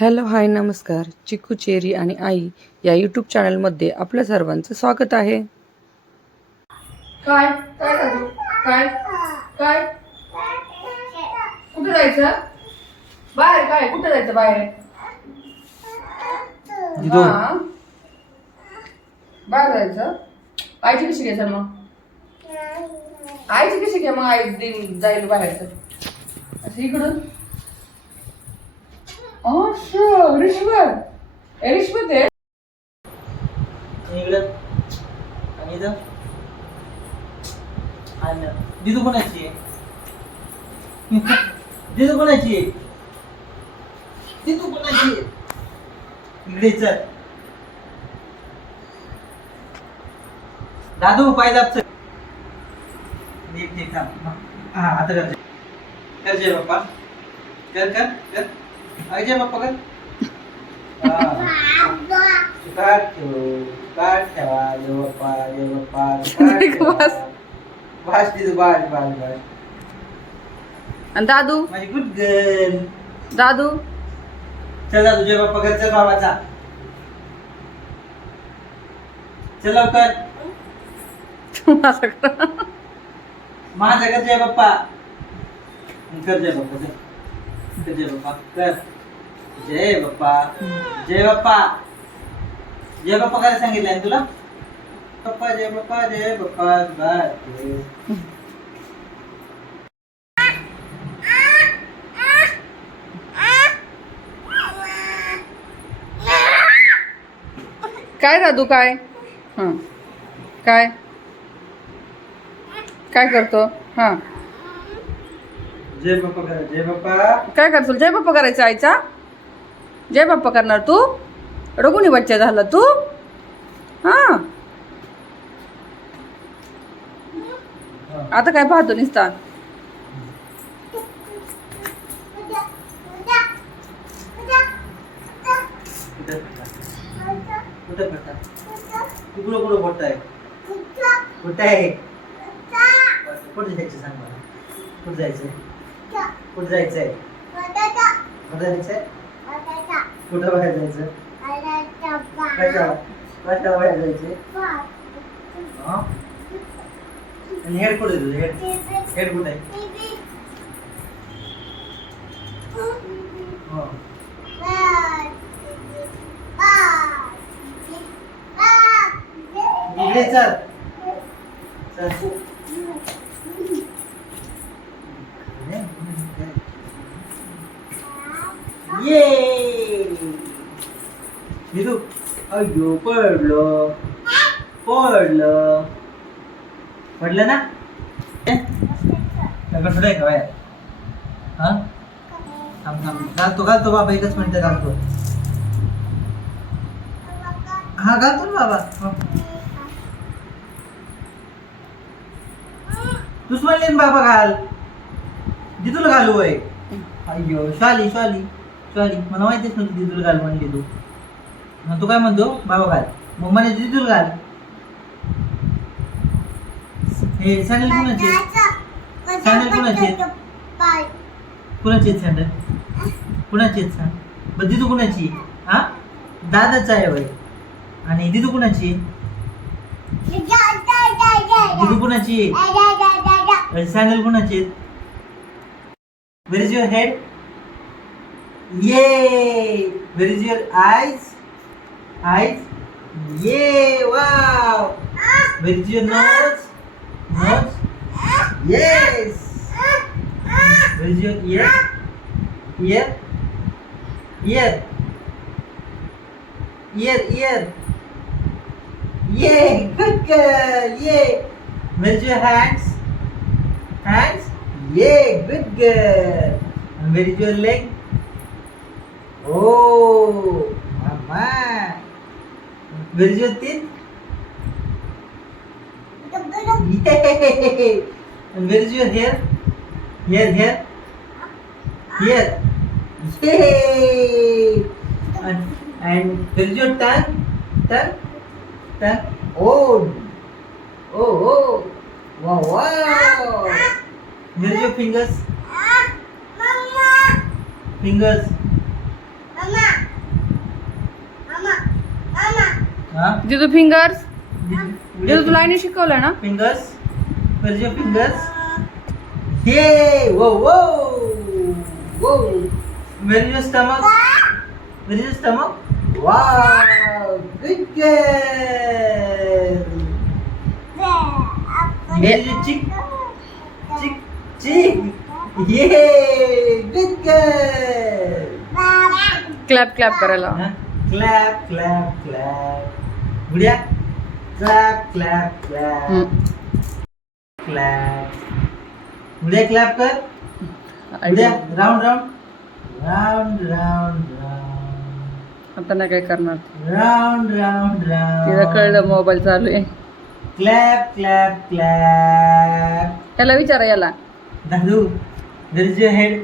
Hello hi नमस्कार. चिकू cherry आणि आई या यूट्यूब चॅनलमध्ये आपल्या सर्वांचं स्वागत आहे. काय? काय करू काय? काय? कुठे जायचं? बाहेर काय? कुठे जायचं बाहेर. हा. बाहेर जायचं? आईची कशी घ्यायचं मग? आईची कशी घ्या मग? आई देईन जाईल बाहेर तर असं इकडून? अच्छा रिश्वत. ए रिश्वत आहे इकडं. आणि इथं. आणि दिदू कोणाची आहे? दिदू कोणाची आहे? दिदू कोणाची आहे? इकडे चल. दादू पाय दाबच. चल नीट नीट थांब. हा आता करते. कर जे बाप्पा कर कर कर. आई जय बाप्पा कर हा. काट ठेव बाप्पा. बस. आणि दादू? माझी गुड गर्ल दादू? चल दादू जय बाप्पा कर चल बाबाचा चल लवकर. करा. माझा कर जय बाप्पा. कर जय बाप्पा कर. कर जय बाप्पा कर. जय बाप्पा. जय बाप्पा. जय बाप्पा काय सांगितलंय तुला? बाप्पा जय बाप्पा जय बाप्पा बाय काय दादू काय? हां. काय? काय करतो? हां. जय बाप्पा करा जय बाप्पा. काय करतो? जय बाप्पा करायचं आईचा? जय बाप्पा करणार तू? रघुनी बच्चा झाला तू? हां? आता काय पाहतो निस्ता? कुठे कुठं मोठं आहे? कुठं आहे? कुठे जायचं सांग मला. कुठं जायचंय? कुठं जायचंय? कुठं जायचंय? कुठं बाहेर जायचं? कशा कशा बाहेर जायचे. हा? आणि हेड कुठे तुझं? हेड हेड कुठे आहे? हो. इकडे चल. चल. ये. विदू. अयो पडलं. पडलं. पडलं ना? सगळं थोडं आहे का बाहेर. हा? थांब थांब. घालतो घालतो बाबा एकच मिनटं घालतो. हा घालतो ना बाबा. तूच म्हणले ना बाबा घाल. दिदूला घालू होय. अय्यो शाली शाली शाली मला माहितीच नव्हती दिदूला घाल म्हणली तू. मग तू काय म्हणतो? बाबा घाल. मग म्हणे दिदूला घाल. हे सँडल कुणाचे सँडल कुणाचे कुणाची आहेत सँडल कुणाची आहेत सांग बरं दिदू कुणाची हा? दादाचा आहे बाई आणि दिदू कुणाची दिदू कुणाची आहे? सँडल कुणाची where is your head yay where is your eyes eyes? Yay! Wow! Is your nose? Nose? Yes! Is your ear? Ear? Ear? Ear, ear. Yay! Good girl! Yay! Is your hands? Hands? Yay! Good girl! And where is your leg? Oh! Mama! Where is your teeth? Yay! And where is your hair? Here, here? Here! Yay! And, and where is your tongue? Tongue? Tongue? Oh! Oh, oh! Wow, wow! Where is your fingers? Fingers? Mama. जिथं fingers जिथं तुला आईने शिकवलंय ना. Fingers फर्ज fingers हे वो वो वो very stomach where is stomach wow good chick chick chick ये गुड गर्ल क्लॅप क्लॅप करायला. Clap clap clap. गुड़िया clap clap clap. clap. गुड़िया clap कर. गुड़िया round round round round round आता नाही काय करणार. राउंड राउंड तिला राउंड कळलं मोबाईल चालू आहे. Clap clap clap. याला विचारा याला. दादू your head.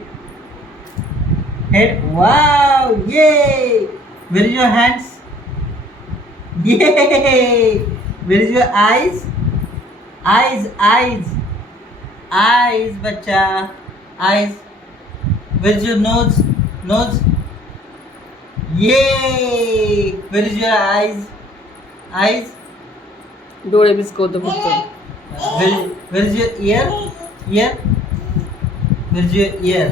Head. Wow yay. where is your hands yay where is your eyes eyes eyes eyes बच्चा eyes where is your nose nose yay where is your eyes eyes डोळे बिस्कवतो फक्त where is, where is your ear ear where is your ear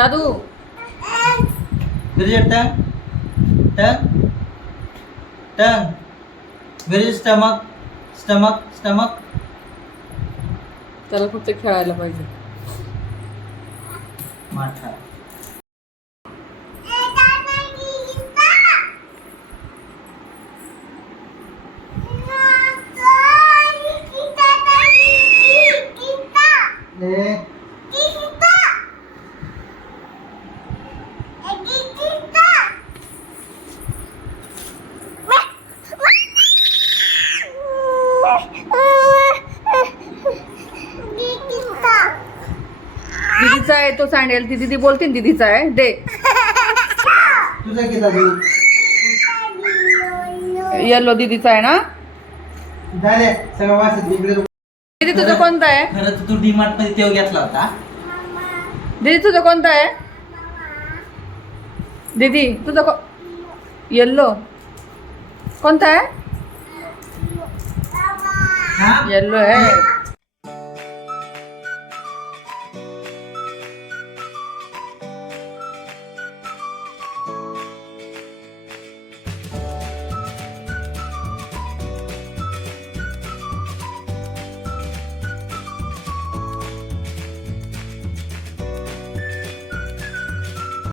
Dadu Where is your tongue? Tongue. Where is your stomach? Stomach? Stomach? त्याला फक्त खेळायला पाहिजे माथा आहे तो sandal ती दिदी बोलते दिदीचा आहे दे. तुझा येलो दिदीचा आहे ना? दिदी तुझं कोणता आहे? खरं तर तू डीमार्टमध्ये तेव्हा घेतला होता. दीदी तुझं कोणतं आहे? दीदी तुझं को येल्लो. कोणता आहे? हा? येल्लो आहे.